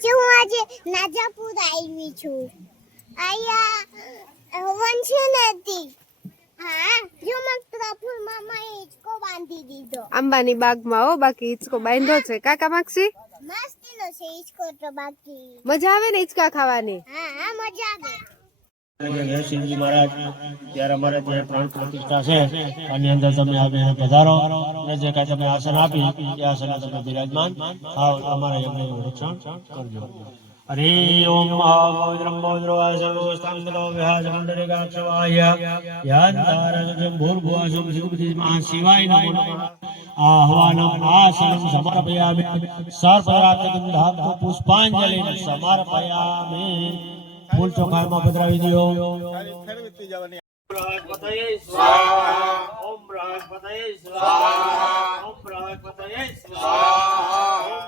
પછી હું આજે નાજાપુર આવી છું. અહીંયા હવન છે ને હતી. હા જો મને પ્રફુલ મામાએ હિંચકો બાંધી દીધો. આંબાની બાગમાં હો, બાકી હિંચકો બાંધ્યો છે. કાકા માગસી મસ્તીનો છે હિંચકો તો બાકી. મજા આવે ને હિંચકા ખાવાની? હા હા મજા આવે. શિવજી મહારાજ ત્યારે અમારે ત્યાં પ્રાણ પ્રતિષ્ઠા છે, આની અંદર તમે આવે પધારો અને જે કાંઈ તમે આસન આપી એ આસન તમે બિરાજમાન થાવ, અમારા યજ્ઞનું રક્ષણ કરજો. હરિ ઓમ મહાગોવિંદ્રમ બોદ્રવાસવસ્તાંગતો વિહાજમંડલિકાક્ષવાય યાંતારજમ ભૂર્ભુવસુમ શિવપતિ મહાશિવાય નમો નમઃ. આહ્વાનમ આસનમ સમર્પયામિ સર્પરાગંધામ પુષ્પાંજલિ સમર્પયામિ. ફૂલ ચોખામાં પધરાવી દો. બૃહસ્પતયે સ્વાહા. ઓમ બૃહસ્પતયે સ્વાહા. ઓમ બૃહસ્પતયે સ્વાહા.